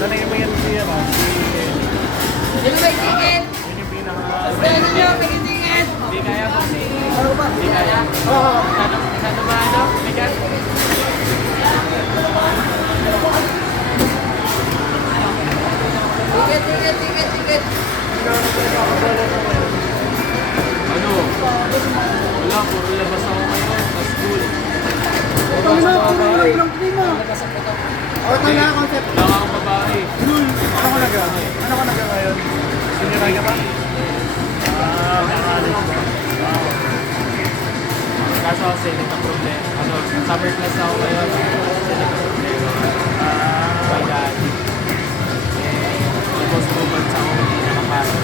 Sanay mo yan siya ba? Sino may ticket? Yun yung pinaka... Ano nyo? May ticket? Hindi kaya po si... Hindi kaya. Masyado ba ano? Bigat? Ticket. Ano? Wala, puro labas ako ngayon sa school. Puro lang prima. O, ito na concept. Wala akong babae. Ano ko naga? Ano ko naga ngayon? Senior high ka ba? College ba? Kaso kasi naging problema. Ano, summer class ako ngayon. Kasi naging problema. My dad. Almost 2 months ako hindi nakapasok.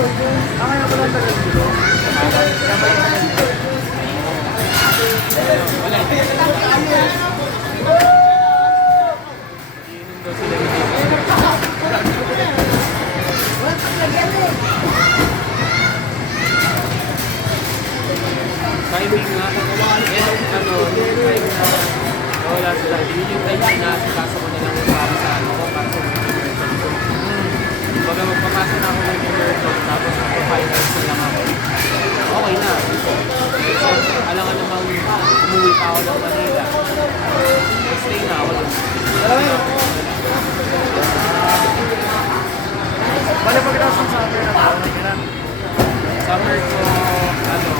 Kaya pala ang tagal dito. Wala, hindi. Iinom daw sila hindi. Timing nga, ano, yung time na wala sila. Yun yung time na kaso ko na lang para sa ano ko, para sa universal ko. Baga magpapasa na ako ng universal, tapos magpa-finals na lang ako. Okay na. So, alam ka namang umuwi pa ako ng Manila. Stay na ako doon. Bale pagkatapos ng summer na tao na kina. Summer ko, ano,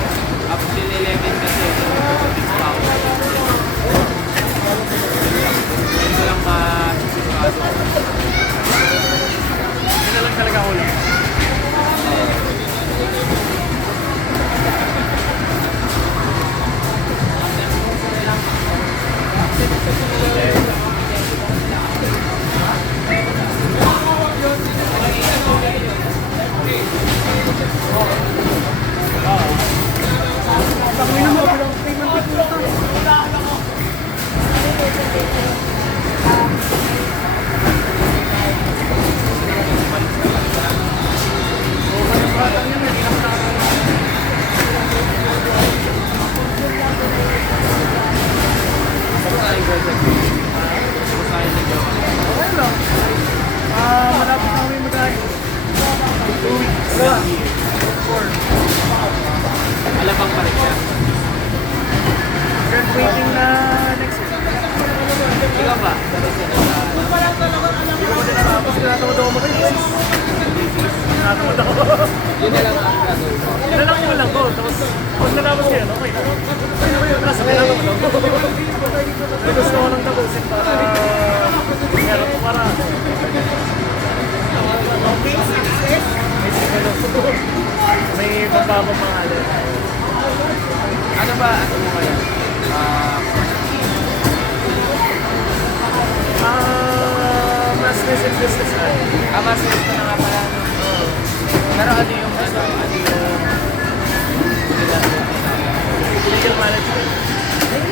up till 11 kasi, nag-practice pa ako. Hindi ko lang masisigurado. Yun na lang talaga ulit. Okay lang. Malapit na kami mag-ayos. 2 weeks. 4. Alabang pa rin siya. Graduating na next year. Ikaw ba? Hindi ko pa din natapos. Tinatamad ako mag-thesis. Tinatamad ako. Yun na lang ang gagawin mo. Yun na lang yung lang ko. Tapos pag natapos ko yun, okay na. Nasa tinatamad ako. May gusto ko nang tapusin para meron ko para may pagpapamahalin. Ano ba? Ano mo kaya? Masters in Business na. Masters ko na nga pala. No? Pero ano yung Legal management.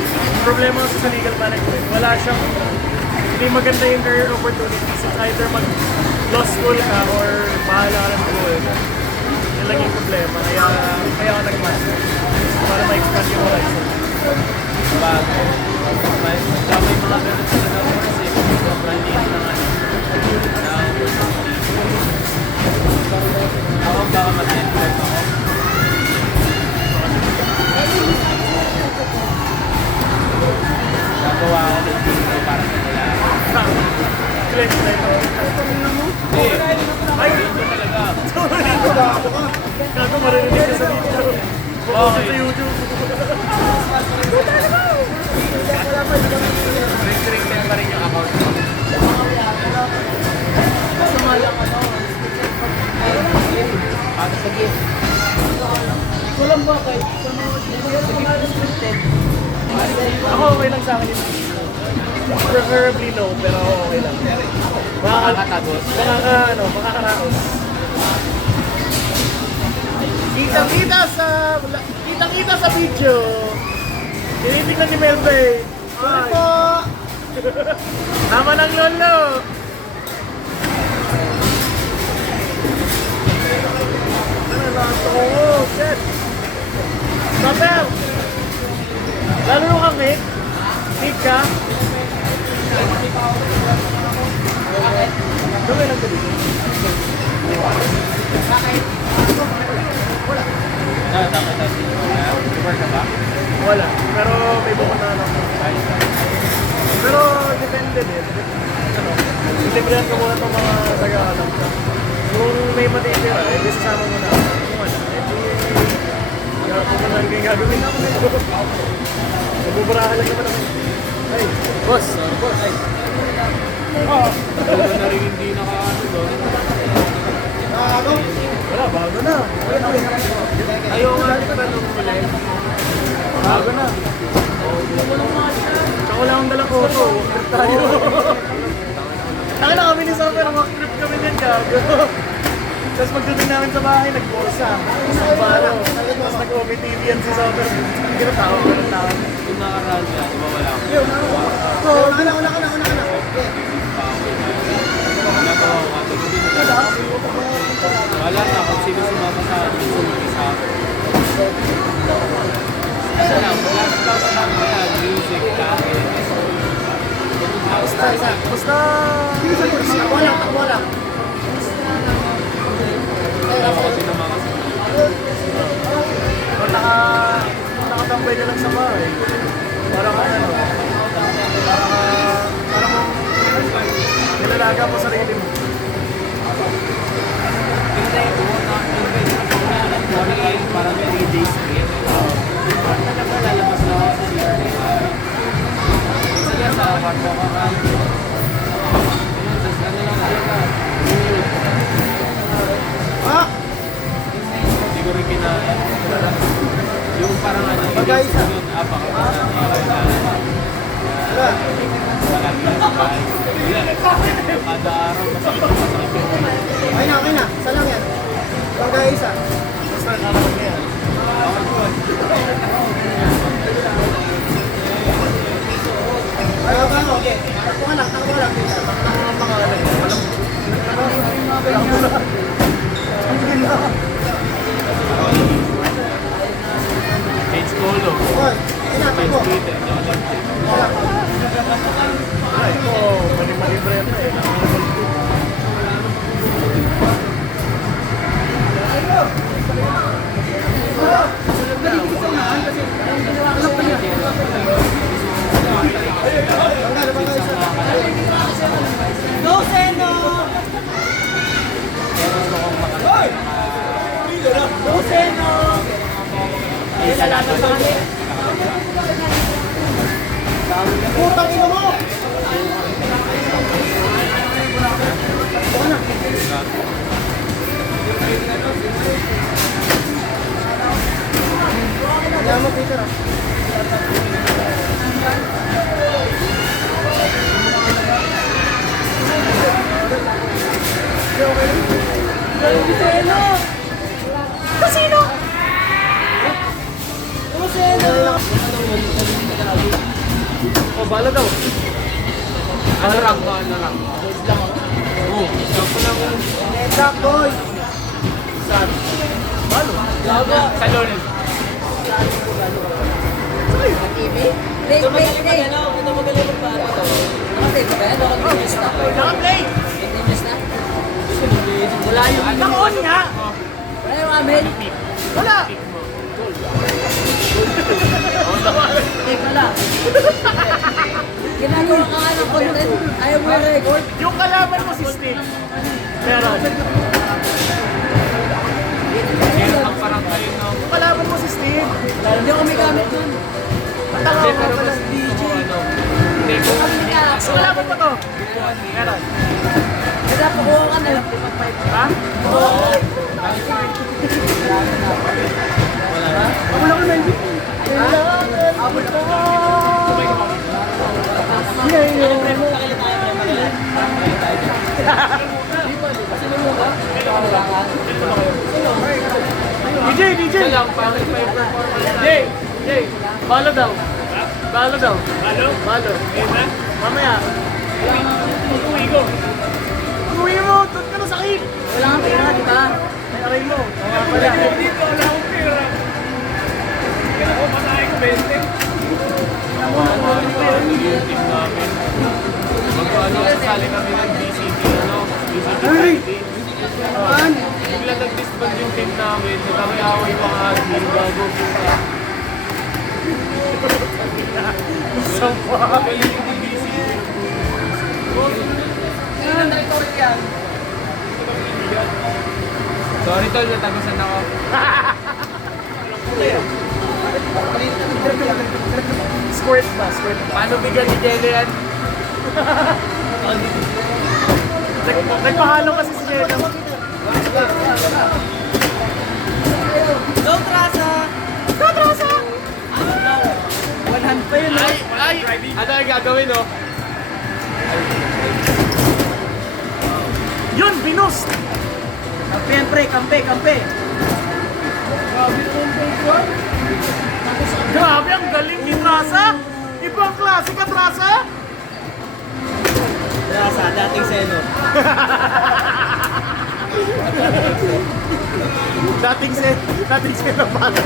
Ang problema kasi sa legal management, wala siyang, hindi maganda yung career opportunities. It's either mag-law school ka or bahala ka ng buhay ka. Yun lang yung problema. Kaya ako nag-master. Para ma-expand yung horizon. bago. May mga ganun talaga ko kasi sobrang liit na nga. Ako baka mag-network ako. Gagawa ako ng video para sa nila. Click na ito. Ay, dito talaga. Kago marinig ka sa video. Okay. Sa YouTube. Restricted pa rin yung account ko. Paano sa gift? Ikaw lang ba kayo? Sa mga restricted. Ako okay lang sa akin yun. Preferably no, pero okay lang. Makakatagos. Makakaraos. Kitang-kita sa video. Tinitignan ni Melbe. Sorry po! Tama ng lolo. Ano ba ito? Oh, shit. ka? Gawin lang dito. Dapat natin. Work ka ba? Wala. Pero may bukod na lang. Pero depende din. Ano, librihan ko muna itong mga taga-alam ka. Kung may matitira, eh, di sasama mo na. Kung wala, eh, di... Kung wala yung gagawin ako nito. Nabuburahan lang naman ako. Ay, boss. Boss. Ay. Wala na rin hindi nakaano doon. Wala, bago na. Ayaw nga rin ba nung ulit? Bago na. Tsaka wala akong dalang auto. Walk trip tayo. Taka na kami ni Summer, walk trip kami din gago. Tapos pagdating namin sa bahay, nag-bolsa. Balo. Tapos nag-OBTV yan si Summer. Ginatawa ko ng tao. Kung nakaraan niya, di ba wala akong Una ka na. nagawa ko nga ito. Wala na kung sino sumama sa akin, sumama sa akin. Kasi lang, wala na daw sa mga yan, music, kahit. Basta... Wala. Kasi naman kasi. Kung nakatambay ka lang sa bahay, parang ano, parang nilalaga mo sarili mo. Parang 3 days straight. Talaga lalabas na ako sa CR. Sige, sa kwarto ka ka. Ano lang talaga. Hindi ko rin kinaya. Yung parang ano, Pag-aisa. Malagi na sa bahay. Kada araw, masakit. Okay na. Isa lang yan. Pag-aisa. Basta nakalaman niya. Okay. Takbo ka lang. Ang pangalan niya, Page Polo. Boy, ayun na, Page takbo. Twitter. ay, ito, mali-malibre ito eh. Putang ina mo! Kaya mo, Peter. Oh, bala daw. Ano rank ko? Ano rank? Oo. Joke ko lang. Jack, boy! Balo. Sa LOL. Play. Ito magaling magpaano to. Kasi ba yan? Continuous na. Naka-play! Continuous na. Wala yung... Naka-on nga! Wala yung amin. Wala! Hindi pala. Ginagawa ka nga ng content. Ayaw mo yung record. Yung kalaban mo si Steve. Meron. Ang parang kayo no. Yung kalaban mo si Steve. Hindi ako may gamit nun. Matalaw Hindi, ka pero pala. mas DJ. Hindi ko. Yung kalaban mo to. Meron. Kaya pakuha ka na lang. Ha? Wala ko na hindi. Abot ko. DJ! Ito lang, pangit pa yung performance. Jay! Balo daw. Balo? Balo. Mamaya. Uwi mo! Doon ka na sakit! Wala kang pera, di ba? Ay, aray mo. Wala pala. Dito, wala akong pera. Hindi ka na kumakain ko, 20. Naman. Bigla nag-disband yung team namin. Saka may away pa nga. Bago kita. Galing yung busy. Sorry tol, natagusan ako. Squirt ba? Squirt ba? Paano bigyan ni Jelly yan? Nagpahalo kasi si Jenna. Go, Trasa! Go, Trasa! 100 pa yun, no? Ay! Ano ang gagawin, no? Yun, binus! Kampe yan, pre. Kampe. Grabe, ang galing ni Trasa! Ibang klase ka, Trasa! Trasa, dating seno. dating se na pala.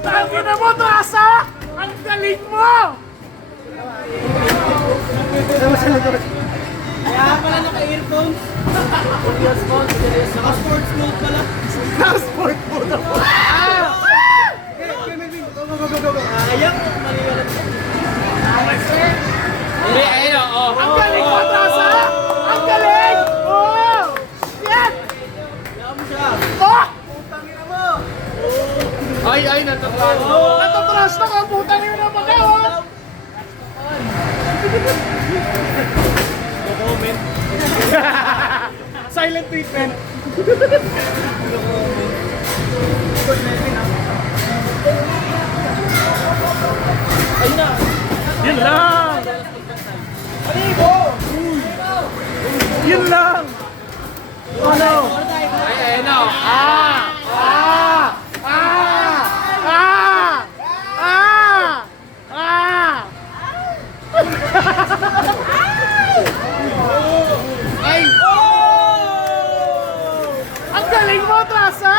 Tangin na mo, Trasa! Ang galing mo! Kaya pala naka-earphones. Earphones. Naka-sports mode pala. Na-sport mo na po. Ayaw, maliwalag. Hindi, ayun o. Ang galing mo, Trasa! Ang galing! Oh! Yan! Ayaw mo siya. Oh! Ay, natatawa. Natatras na ka, putang ina na magawa! Comment. Silent treatment. Ayun na. Yun lang! Yun lang! Oh no! Ay, ayun o. Ah! Ah! Ah! Ah! Ah! Ah! Ay! Ang galing mo, Trasa!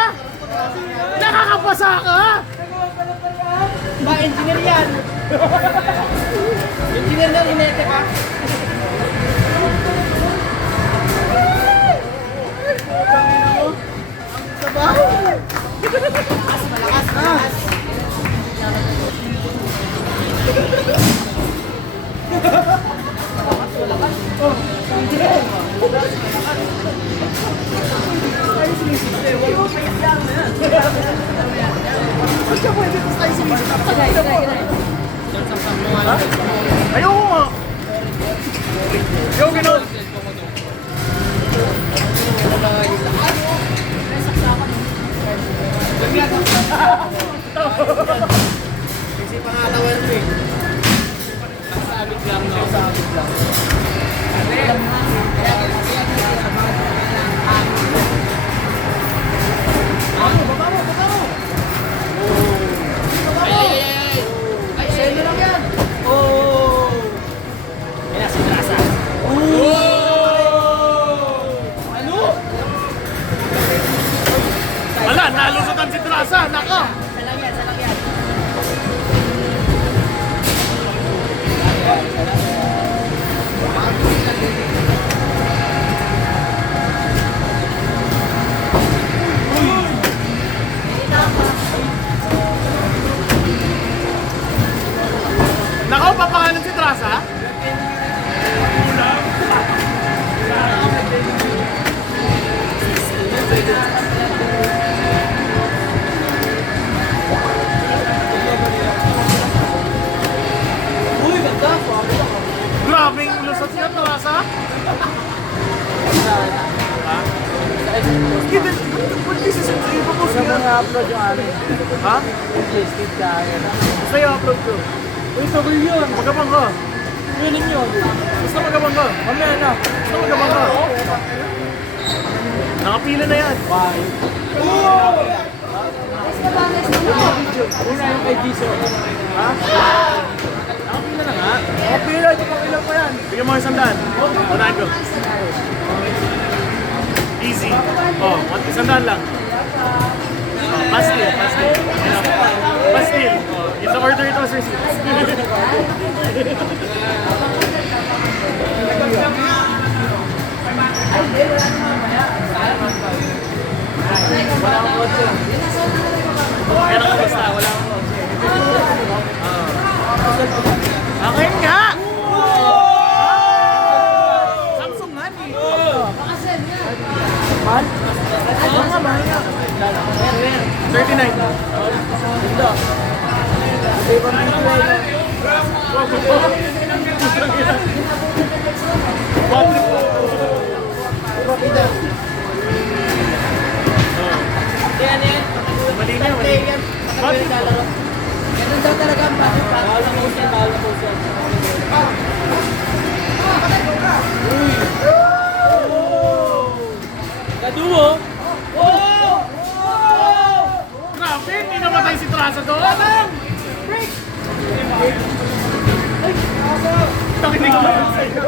Nakakapasa ka! Ba, engineer yan. Engineer na, hinete ka. Ayoko nga! Yo, ganun! Kasi pangalawan mo eh. Sabit lang, no? Seno lang yan. Oh! Yan na si Trasa. Ano? Ala, nalusutan si Trasa! Naka! Sa lang yan. Naka, papangalan si Trasa? Uy, ganda. Grabing lusot niya, Trasa! Hindi, ba't this is it? Iba po siya. upload yung amin. Ha? Listed sa akin. Basta yung upload ko. Uy, sabi yun. Magabang ka. Winning yun. Basta magabang ka. Mamaya na. Basta magabang ka. Nakapila na yan. Bye. Una yung kay Jisoo. Ha? Nakapila na nga. Nakapila, hindi pa ilang pa yan. Bigyan mo yung 100. Unahin ko. Easy. Oh, 100 lang. Oh, pastil. Pastil. It's an order ito, sir. Pero kamusta? Wala akong okay nga! Samsung nga ni. Mahal? Mahal nga, mahal nga. 39. Yan, yan. Mali na, mali. Bakit? Ganun daw talaga ang bakit. Bawal na post yan, bawal na post yan. Kaduo! Grabe, hindi namatay si Trasa doon. Break! Nakinig naman sa'yo.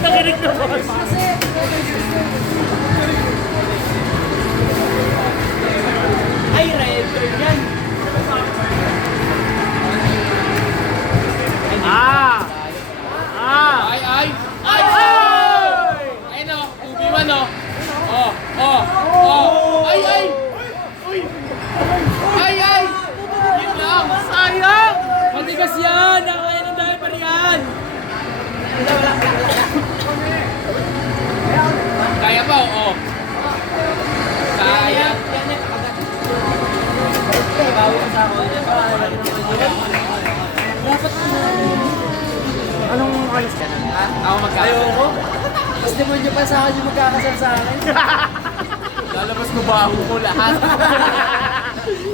Nakinig naman. Ay, red turn yan. Ah! Ah! Ay, ay! Ay! Ay, no! Ubi man, no! Oh! Oh! Oh! Ay, ay! Uy! Ay, ay! Yun lang! Sayang! Matigas yan! Nakakaya ng dahil pa riyan! Kaya pa, oh! Sayang! Bawi ka sa ako. Dapat Anong ayos ka na? Ako magkakaroon. ayoko. Mas demonyo pa sa akin yung magkakasal sa akin. Lalabas ko baho ko lahat.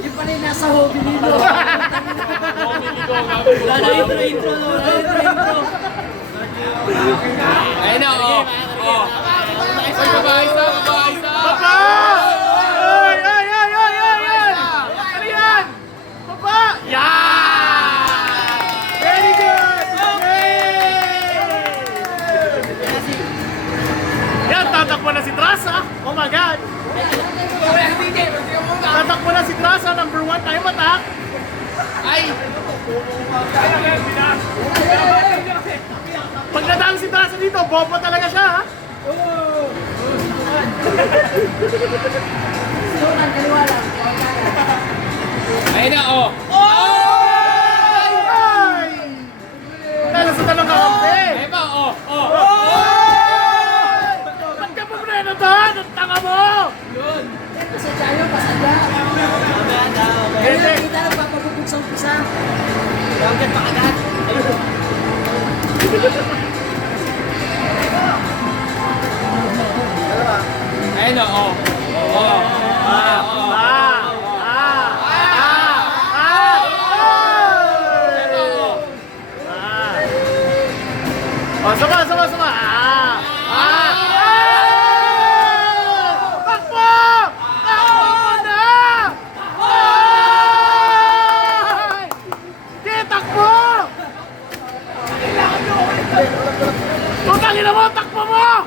Yung pala yung nasa hobby nilo. Wala na intro, no? Wala na intro. Ayun na, oh! Oh! Ay, babae sa! Babae sa! Papa! Ay! Ay! Ay! Ay! Ay! Ay! Ano yan? Papa! Yan! Very good! Yan, tatakbo na si Trasa. Oh my God! Tatakbo na si Trasa, number 1 time attack. Ay! Pag nadaan si Trasa dito, bobo talaga siya, ha? Ayun na, oh! Ay! Ay! Talo sa talong kakampi. Ayun pa, oh! Oh! Ba't ka pumreno doon? Ang tanga mo! Kasi tayo, pasadya. Kaya kita nagpapabubog sa umpisa. Huwag yan pakagat. Ayun na, oh! Oh! Ah! Oh! Oh, sama. Takbo! Takbo mo na! Ay! Di, takbo! Tutangin na mo, takbo mo!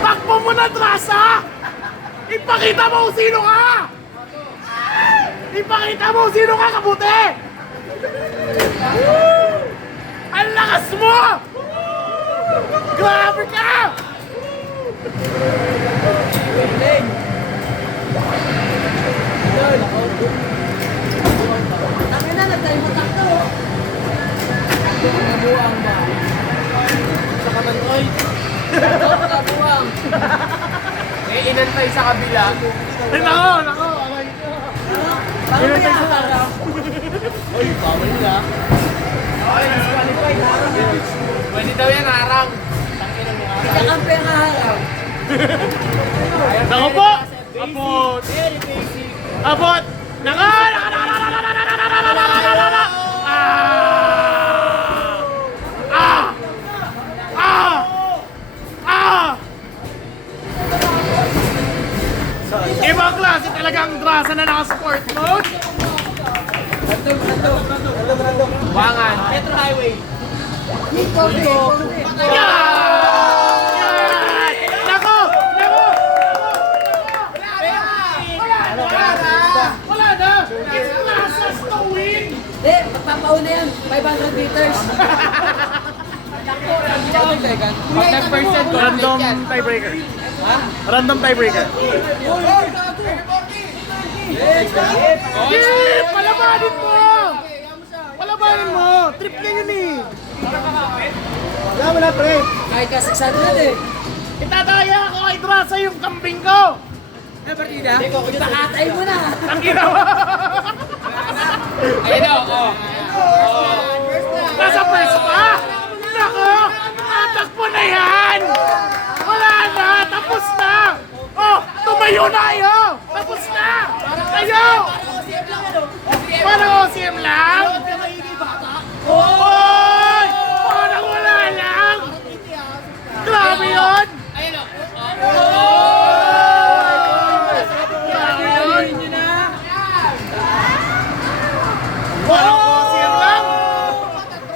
Takbo mo na, Trasa! Ipakita mo kung sino ka! Ipakita mo kung sino ka, kabuti! Ang lakas mo! Grabe ka! Tangin na, nagtayo mo takto. Nabuang ba? Sa kamantoy. Nabuang. Eh, inantay sa kabila. Ay, nako! Aray ko! Paano ba yung harap? Uy, bawal na. Pwede daw yan, harang. Kakampi ang harap. Nako po! Abot! Very basic. Abot! Nako! Ibang klase talagang Trasa na naka-sport mode. Wangan. Metro Highway. Yan! Nako! Wala na! Nasa Trasa! second. Pag nag-first set, Random yan. tiebreaker. Ha? Random tiebreaker. Yeah! Palabanin mo! Palabanin mo! Trip na yun eh! Wala pre! Kahit ka 600 eh. Itataya ko kay Trasa yung kambing ko! Pakatay mo na. Ang ginawa! Ayun o, Nasa first pa! Nako! Tatakbo na yan! Wala na! Tapos na! Oh! Tumayo na kayo! Tapos na! Kayo! Parang OCM lang? Hoy! Parang wala lang! Grabe yun! Ayun o. Grabe yun! Parang OCM lang!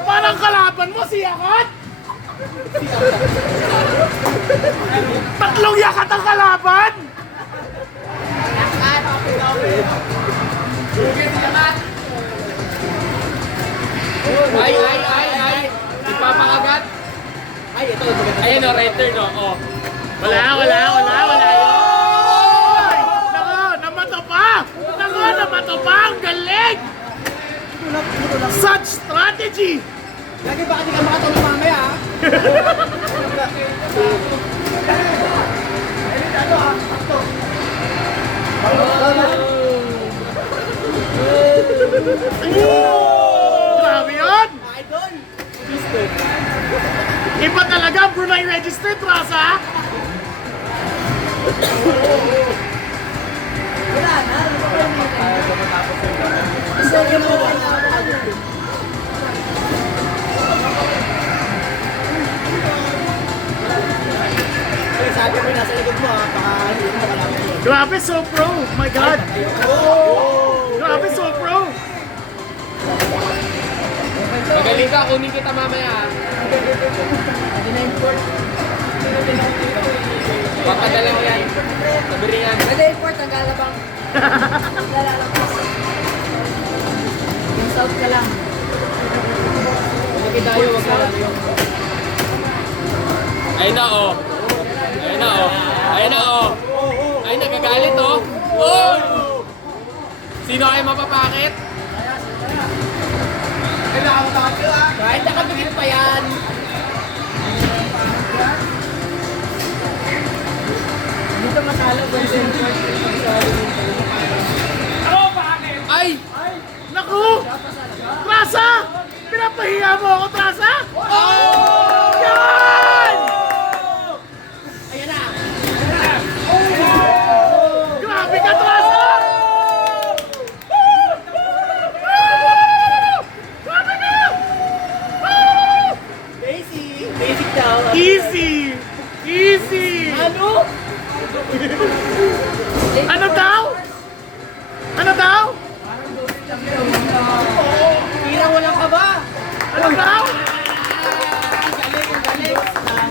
Parang kalaban mo si Yakat! Tatlong Yakat ang kalaban! Ay. Ipapakagat. Ay, ito. Maganda. Ayun o, right turn o. Oh. Wala yun! Hoy! Nako! Namato pa! Nako! Namato pa! Ang galing! Such strategy! Lagi baka di ka makatulog mamaya ha? Grabe yun! Idol! Iba talaga, Brunei registered, Rasa! Wala na. Isa yung mga Sabi ko nasa likod mo ha, baka hindi mo makalaman yun. Grabe, so pro! Oh my God! Grabe, so pro! Magaling ka, kunin kita mamaya. Papadala mo yan. Sabihin yan. pwede import ang galabang. Lalalapas. Insult ka lang. Kumaki tayo, wag na lang. Ayun na o. Ayun na o. Ayun na o. Ayun, nagagalit o. Oh! Sino kayo mapapakit? Kahit nakabigit pa yan. Dito matalo ba yung Ay! Naku! Trasa! Pinapahiya mo ako, Trasa? Yan! Ayan na. Grabe ka, Trasa! Grabe ka! Basic daw. Easy! Easy! Ano? Ano daw? Ano daw? Tira walang kaba. Ano daw?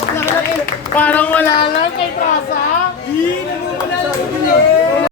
Galing. Parang wala lang kay Trasa.